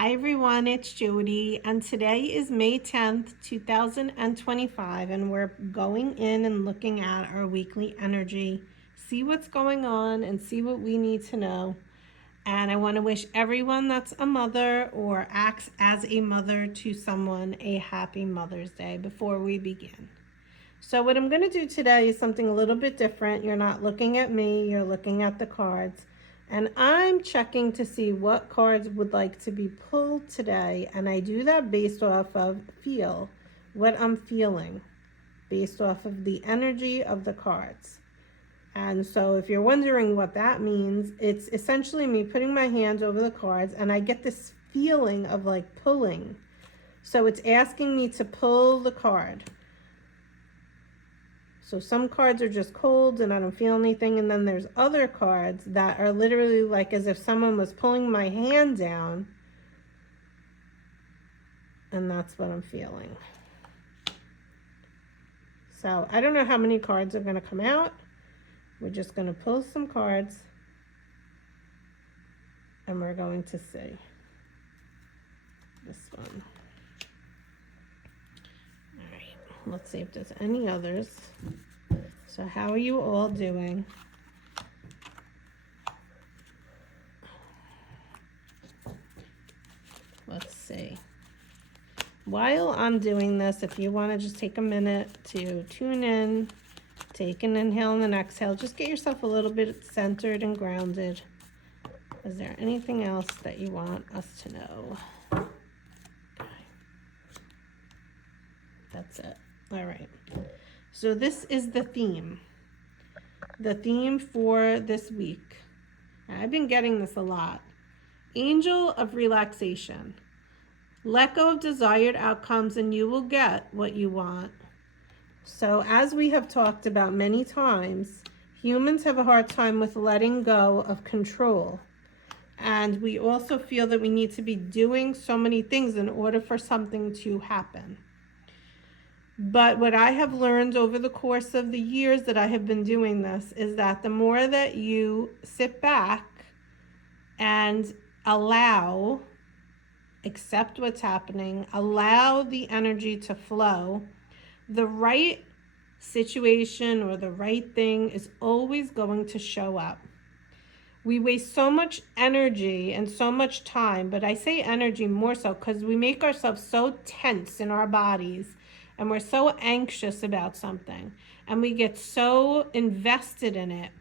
Hi everyone, it's Jody, and today is May 10th, 2025, and we're going in and looking at our weekly energy, see what's going on and see what we need to know. And I want to wish everyone that's a mother or acts as a mother to someone a happy Mother's Day before we begin. So what I'm going to do today is something a little bit different. You're not looking at me, you're looking at the cards. And I'm checking to see what cards would like to be pulled today. And I do that based off of what I'm feeling, based off of the energy of the cards. And so if you're wondering what that means, it's essentially me putting my hands over the cards and I get this feeling of like pulling. So it's asking me to pull the card. So some cards are just cold and I don't feel anything. And then there's other cards that are literally like as if someone was pulling my hand down. And that's what I'm feeling. So I don't know how many cards are going to come out. We're just going to pull some cards. And we're going to see. This one. Let's see if there's any others. So how are you all doing? Let's see. While I'm doing this, if you want to just take a minute to tune in, take an inhale and an exhale, just get yourself a little bit centered and grounded. Is there anything else that you want us to know? Okay. That's it. All right, so this is the theme for this week. I've been getting this a lot. Angel of relaxation. Let go of desired outcomes and you will get what you want. So as we have talked about many times, humans have a hard time with letting go of control. And we also feel that we need to be doing so many things in order for something to happen. But what I have learned over the course of the years that I have been doing this is that the more that you sit back and accept what's happening, allow the energy to flow, the right situation or the right thing is always going to show up. We waste so much energy and so much time, but I say energy more so because we make ourselves so tense in our bodies. And we're so anxious about something and we get so invested in it.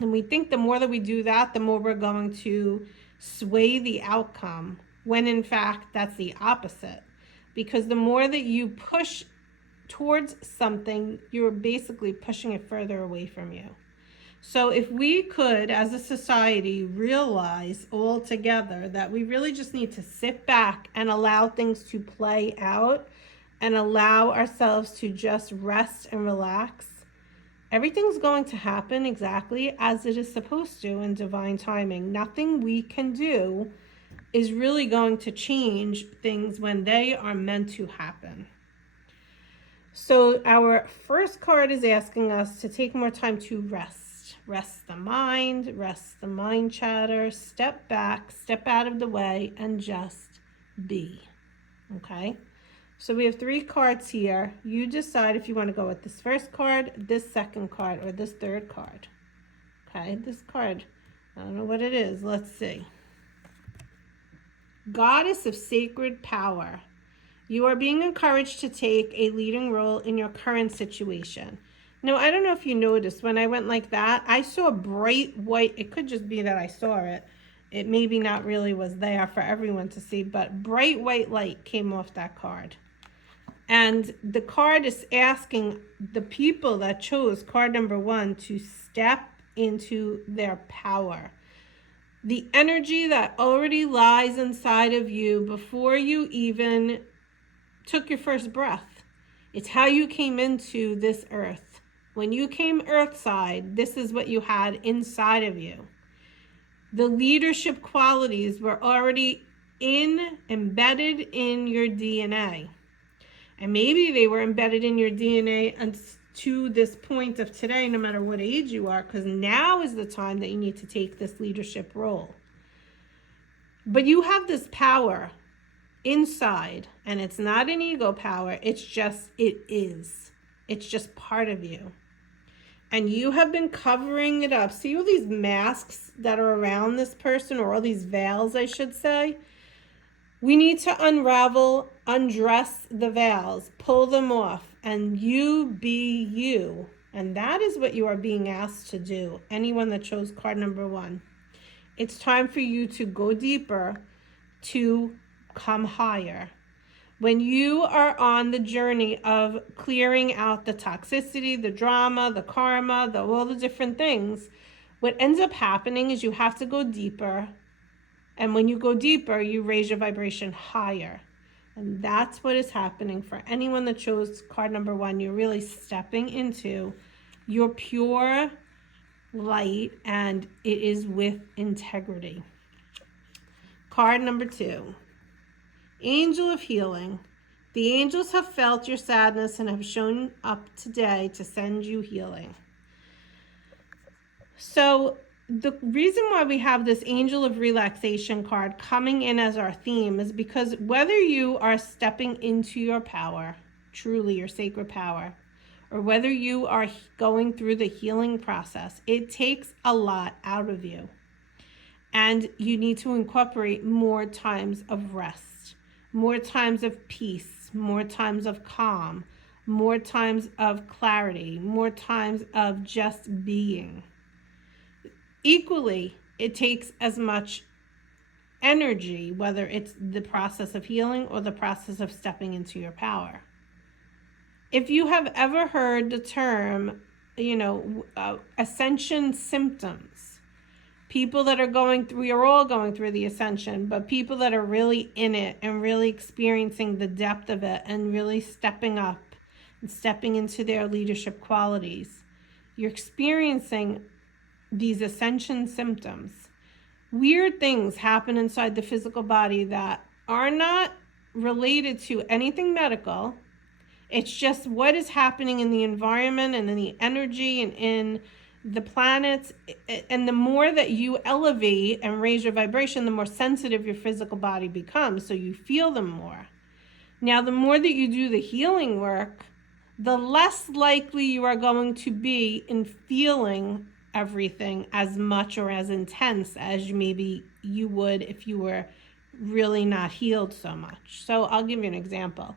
And we think the more that we do that, the more we're going to sway the outcome, when in fact, that's the opposite. Because the more that you push towards something, you're basically pushing it further away from you. So if we could, as a society, realize all together that we really just need to sit back and allow things to play out, and allow ourselves to just rest and relax, everything's going to happen exactly as it is supposed to in divine timing. Nothing we can do is really going to change things when they are meant to happen. So our first card is asking us to take more time to rest. Rest the mind chatter, step back, step out of the way, and just be. Okay? So we have 3 cards here. You decide if you want to go with this first card, this second card, or this third card. Okay, this card, I don't know what it is. Let's see. Goddess of sacred power. You are being encouraged to take a leading role in your current situation. Now, I don't know if you noticed, when I went like that, I saw bright white. It could just be that I saw it. It maybe not really was there for everyone to see, but bright white light came off that card. And the card is asking the people that chose card number 1 to step into their power. The energy that already lies inside of you before you even took your first breath. It's how you came into this earth. When you came earthside, this is what you had inside of you. The leadership qualities were already embedded in your DNA. And maybe they were embedded in your DNA and to this point of today, no matter what age you are, because now is the time that you need to take this leadership role. But you have this power inside, and it's not an ego power. It's just, it is. It's just part of you. And you have been covering it up. See all these masks that are around this person, or all these veils, I should say? We need to unravel, undress the veils, pull them off, and you be you. And that is what you are being asked to do. Anyone that chose card number 1. It's time for you to go deeper, to come higher. When you are on the journey of clearing out the toxicity, the drama, the karma, all the different things, what ends up happening is you have to go deeper. And when you go deeper, you raise your vibration higher. And that's what is happening for anyone that chose card number 1. You're really stepping into your pure light, and it is with integrity. Card number 2. Angel of Healing. The angels have felt your sadness and have shown up today to send you healing. So the reason why we have this Angel of Relaxation card coming in as our theme is because whether you are stepping into your power, truly your sacred power, or whether you are going through the healing process, it takes a lot out of you. And you need to incorporate more times of rest, more times of peace, more times of calm, more times of clarity, more times of just being. Equally, it takes as much energy, whether it's the process of healing or the process of stepping into your power. If you have ever heard the term, ascension symptoms, people that are going through, we are all going through the ascension, but people that are really in it and really experiencing the depth of it and really stepping up and stepping into their leadership qualities, you're experiencing these ascension symptoms. Weird things happen inside the physical body that are not related to anything medical. It's just what is happening in the environment and in the energy and in the planets. And the more that you elevate and raise your vibration, the more sensitive your physical body becomes, so you feel them more. Now, the more that you do the healing work, the less likely you are going to be in feeling everything as much or as intense as maybe you would if you were really not healed so much. So I'll give you an example.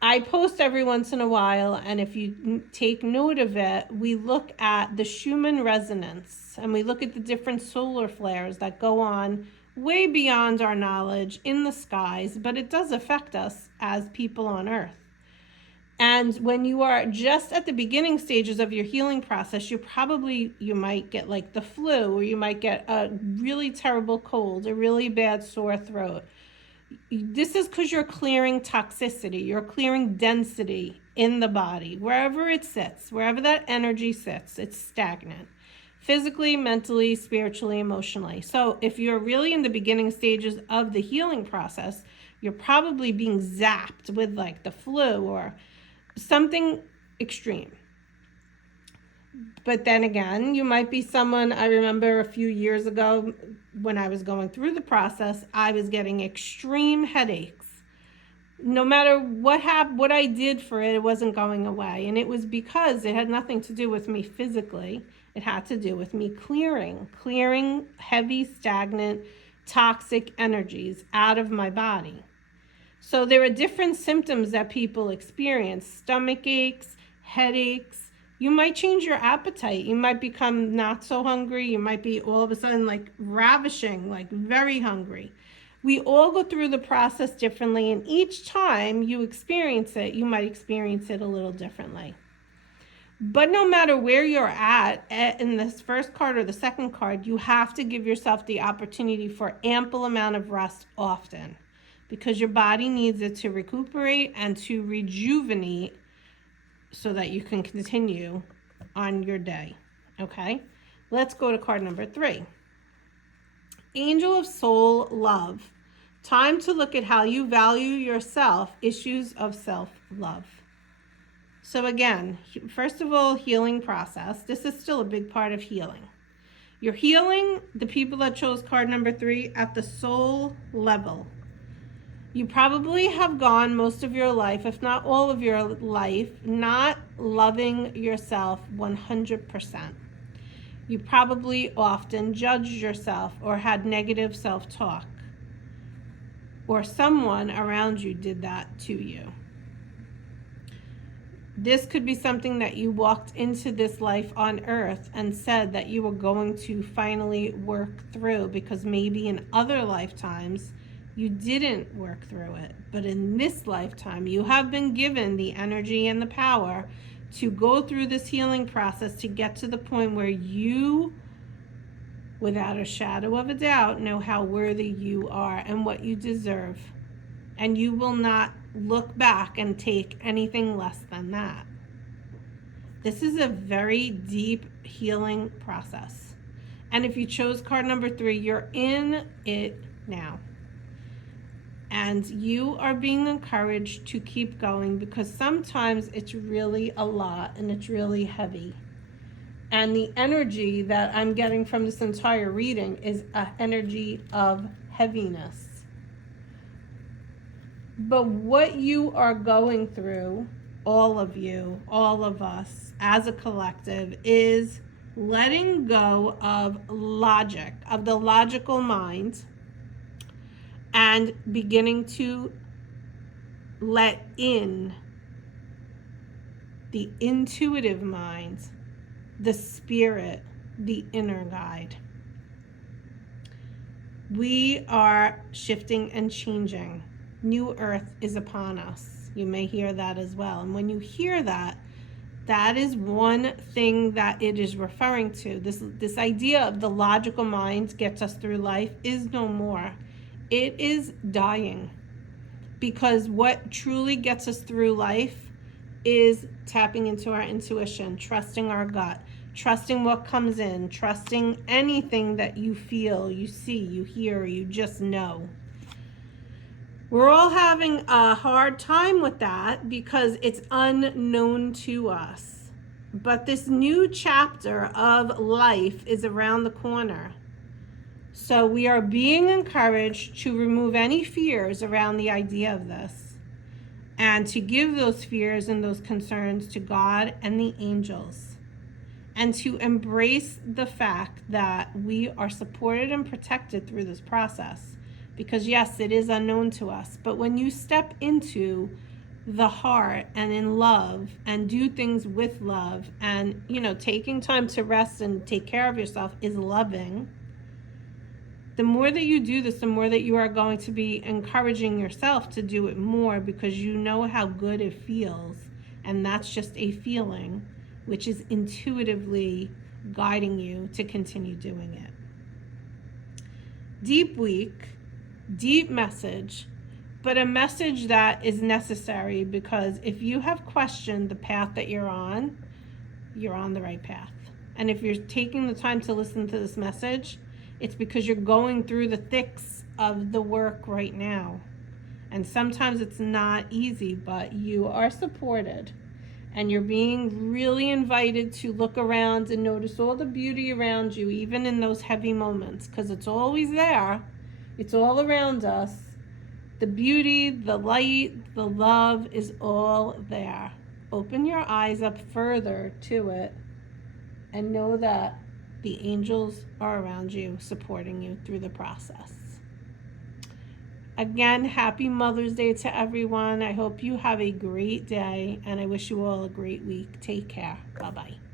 I post every once in a while, and if you take note of it, we look at the Schumann resonance, and we look at the different solar flares that go on way beyond our knowledge in the skies, but it does affect us as people on Earth. And when you are just at the beginning stages of your healing process, you might get like the flu, or you might get a really terrible cold, a really bad sore throat. This is because you're clearing toxicity, you're clearing density in the body. Wherever it sits, wherever that energy sits, it's stagnant. Physically, mentally, spiritually, emotionally. So if you're really in the beginning stages of the healing process, you're probably being zapped with like the flu or something extreme. But then again, you might be someone, I remember a few years ago when I was going through the process, I was getting extreme headaches. No matter what I did for it, it wasn't going away. And it was because it had nothing to do with me physically. It had to do with me clearing heavy, stagnant, toxic energies out of my body. So there are different symptoms that people experience: stomach aches, headaches. You might change your appetite. You might become not so hungry. You might be all of a sudden like ravishing, like very hungry. We all go through the process differently, and each time you experience it, you might experience it a little differently. But no matter where you're at in this first card or the second card, you have to give yourself the opportunity for ample amount of rest often, because your body needs it to recuperate and to rejuvenate so that you can continue on your day. Okay, let's go to card number 3. Angel of Soul Love. Time to look at how you value yourself, issues of self-love. So again, first of all, healing process. This is still a big part of healing. You're healing the people that chose card number 3 at the soul level. You probably have gone most of your life, if not all of your life, not loving yourself 100%. You probably often judged yourself or had negative self-talk, or someone around you did that to you. This could be something that you walked into this life on earth and said that you were going to finally work through, because maybe in other lifetimes you didn't work through it. But in this lifetime, you have been given the energy and the power to go through this healing process to get to the point where you, without a shadow of a doubt, know how worthy you are and what you deserve. And you will not look back and take anything less than that. This is a very deep healing process. And if you chose card number 3, you're in it now. And you are being encouraged to keep going, because sometimes it's really a lot and it's really heavy. And the energy that I'm getting from this entire reading is an energy of heaviness. But what you are going through, all of you, all of us as a collective, is letting go of logic, of the logical mind, and beginning to let in the intuitive mind, the spirit, the inner guide. We are shifting and changing. New earth is upon us. You may hear that as well. And when you hear that, that is one thing that it is referring to. This idea of the logical mind gets us through life is no more. It is dying. Because what truly gets us through life is tapping into our intuition, trusting our gut, trusting what comes in, trusting anything that you feel, you see, you hear, you just know. We're all having a hard time with that because it's unknown to us. But this new chapter of life is around the corner. So we are being encouraged to remove any fears around the idea of this, and to give those fears and those concerns to God and the angels, and to embrace the fact that we are supported and protected through this process. Because yes, it is unknown to us, but when you step into the heart and in love and do things with love, and taking time to rest and take care of yourself is loving. The more that you do this, the more that you are going to be encouraging yourself to do it more, because you know how good it feels, and that's just a feeling, which is intuitively guiding you to continue doing it. Deep week. Deep message, but a message that is necessary, because if you have questioned the path that you're on the right path. And if you're taking the time to listen to this message, it's because you're going through the thicks of the work right now. And sometimes it's not easy, but you are supported. And you're being really invited to look around and notice all the beauty around you, even in those heavy moments, because it's always there. It's all around us. The beauty, the light, the love is all there. Open your eyes up further to it and know that the angels are around you, supporting you through the process. Again, happy Mother's Day to everyone. I hope you have a great day, and I wish you all a great week. Take care. Bye-bye.